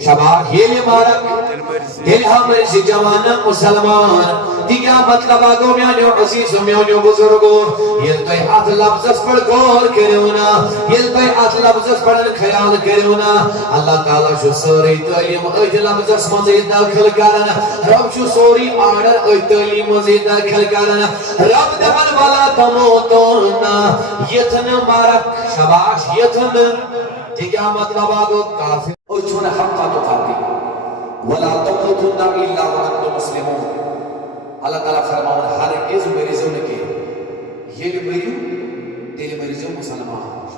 शबाश ये मुबारक दिल हमरे जवाना मुसलमान दिया मतलब आगो म्यानो अजीज म्यानो बुजुर्गो ये तो अत लफ्ज़स पर गौर करो ना ये तो अत लफ्ज़स पर ख्याल करो ना अल्लाह ताला जो सारी तालीम अत लफ्ज़स मज़ीद दाखिल करना रब जो सारी आर्डर अत तालीम मज़ीद दाखिल करना रब दहल वाला तमोतोना यतन मुबारक शबाश यतन दिया मतलब आगो काफिर उछुन हक़्क़ा तुक़ाती वला तमुतुन्ना इल्ला व अंतुम मुस्लिमून। अल्लाह ताला फरमावन हर इज़ मेरे ज़िंदगी ये मरियो तेरे मरियो मुसलमान।